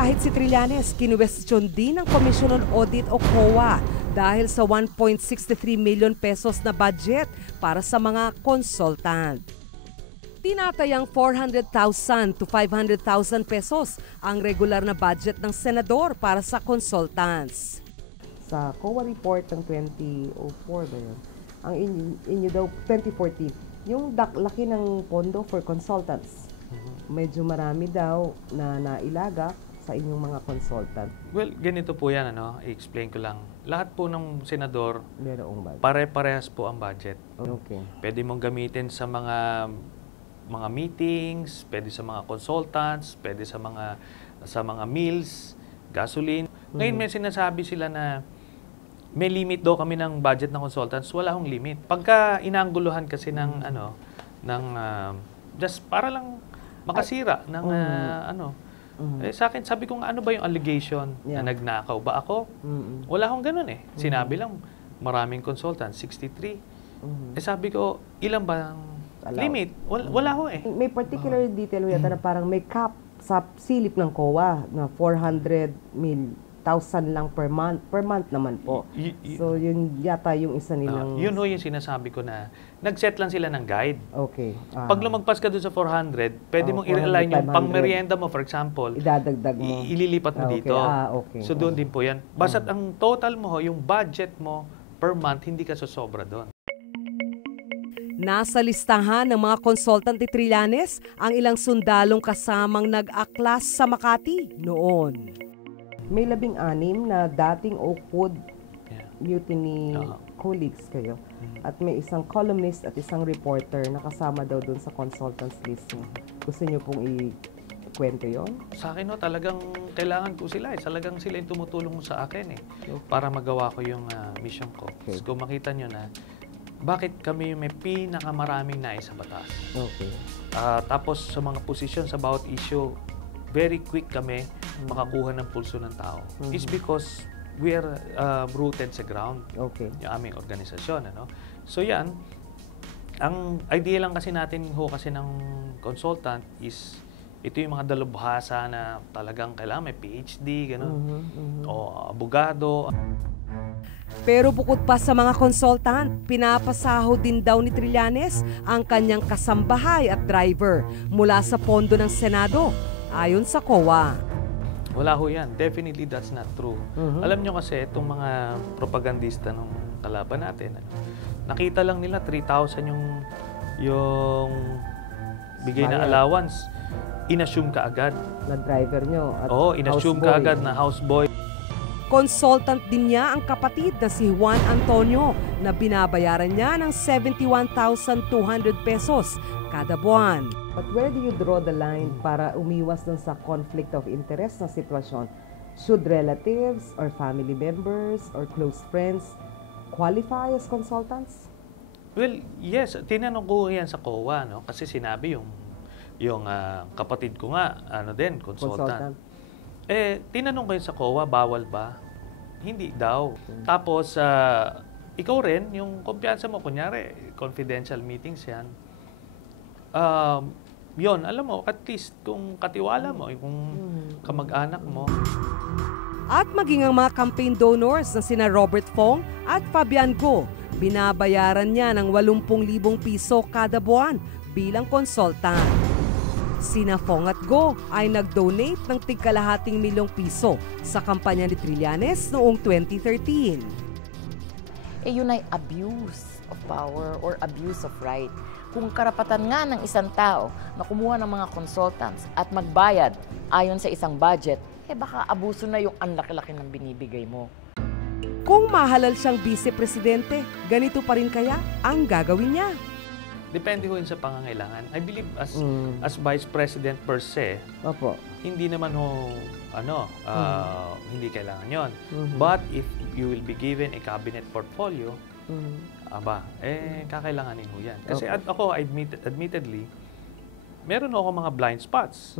Kahit si Trillanes, kinuwestiyon din ng Commission on Audit o COA dahil sa 1.63 million pesos na budget para sa mga consultant. Tinatayang 400,000 to 500,000 pesos ang regular na budget ng senador para sa consultants. Sa COA report ng 2004 ba yun? Ang inyo daw 2014, yung laki ng pondo for consultants. Medyo marami daw na nailaga sa inyong mga consultant. Well, ganito po yan, i-explain ko lang. Lahat po ng senador, budget. pare-parehas po ang budget. Okay. Pwede mong gamitin sa mga meetings, pwede sa mga consultants, pwede sa mga meals, gasoline. Ngayon may sinasabi sila na may limit daw kami ng budget ng consultants. Wala akong limit. Pagka inaangguluhan kasi ng just para lang makasira ng sa akin, sabi ko nga, ano ba yung allegation na nagnakaw ba ako? Wala akong ganun eh. Sinabi lang, maraming consultants, 63. Sabi ko, ilan ba ang limit? Wala ho eh. May particular detail yata na parang may cap sa silip ng COA na 400,000 lang per month. Per month naman po. So, yun yata yung isa nilang... yun ho yung sinasabi ko na nag-set lang sila ng guide. Okay. Pag lumagpas ka doon sa 400, pwede mong i-realign yung pang-merienda mo, for example. Idadagdag mo. Ililipat mo dito. Okay. So, doon din po yan. Basta't ang total mo, yung budget mo per month, hindi ka sosobra doon. Nasa listahan ng mga consultant ni Trillanes ang ilang sundalong kasamang nag-aklas sa Makati noon. May 16 na dating Oakwood Mutiny colleagues kayo. At may isang columnist at isang reporter na kasama daw doon sa consultants list. Gusto niyo pong ikwento yon? Sa akin, talagang kailangan ko sila. Talagang sila yung tumutulong sa akin para magawa ko yung mission ko. Okay. Kung makita nyo na bakit kami may pinakamaraming nais sa batas. Okay. Tapos sa mga posisyon sa bawat issue, very quick kami makakuha ng pulso ng tao. It's because we are rooted sa ground. Okay. Yung aming organisasyon. So yan, ang idea lang kasi natin kasi ng consultant is ito yung mga dalubhasa na talagang kailangan may PhD, gano'n. O abogado. Pero bukod pa sa mga consultant, pinapasahod din daw ni Trillanes ang kanyang kasambahay at driver mula sa pondo ng Senado, ayon sa COA. Wala ho yan. Definitely that's not true. Alam nyo kasi, itong mga propagandista ng kalaban natin, nakita lang nila 3,000 yung bigay na allowance. Inassume ka agad. Na driver nyo at inassume ka agad na houseboy. Consultant din niya ang kapatid na si Juan Antonio na binabayaran niya ng 71,200 pesos kada buwan. But where do you draw the line para umiwas dun sa conflict of interest na sitwasyon? Should relatives or family members or close friends qualify as consultants? Well, yes. Tinanong ko yan sa COA, kasi sinabi yung kapatid ko nga, consultant. Tinanong ko yun sa COA, bawal ba? Hindi daw. Tapos, ikaw rin, yung kumpiyansa mo, kunyari, confidential meetings yan, yun, alam mo, at least kung katiwala mo, kung kamag-anak mo. At maging ang mga campaign donors na sina Robert Fong at Fabian Go, binabayaran niya ng 80,000 piso kada buwan bilang consultant. Sina Fong at Go ay nag-donate ng tig-1/2 milyong piso sa kampanya ni Trillanes noong 2013. Yun ay abuse of power or abuse of right. Kung karapatan nga ng isang tao na kumuha ng mga consultants at magbayad ayon sa isang budget, baka abuso na yung ang laki-laki ng binibigay mo. Kung mahalal siyang vice-presidente, ganito pa rin kaya ang gagawin niya? Depende ko yun sa pangangailangan. I believe as vice president per se, hindi naman hindi kailangan yon. But if you will be given a cabinet portfolio, kakailanganin mo yan. Kasi ako, admittedly, meron ako mga blind spots.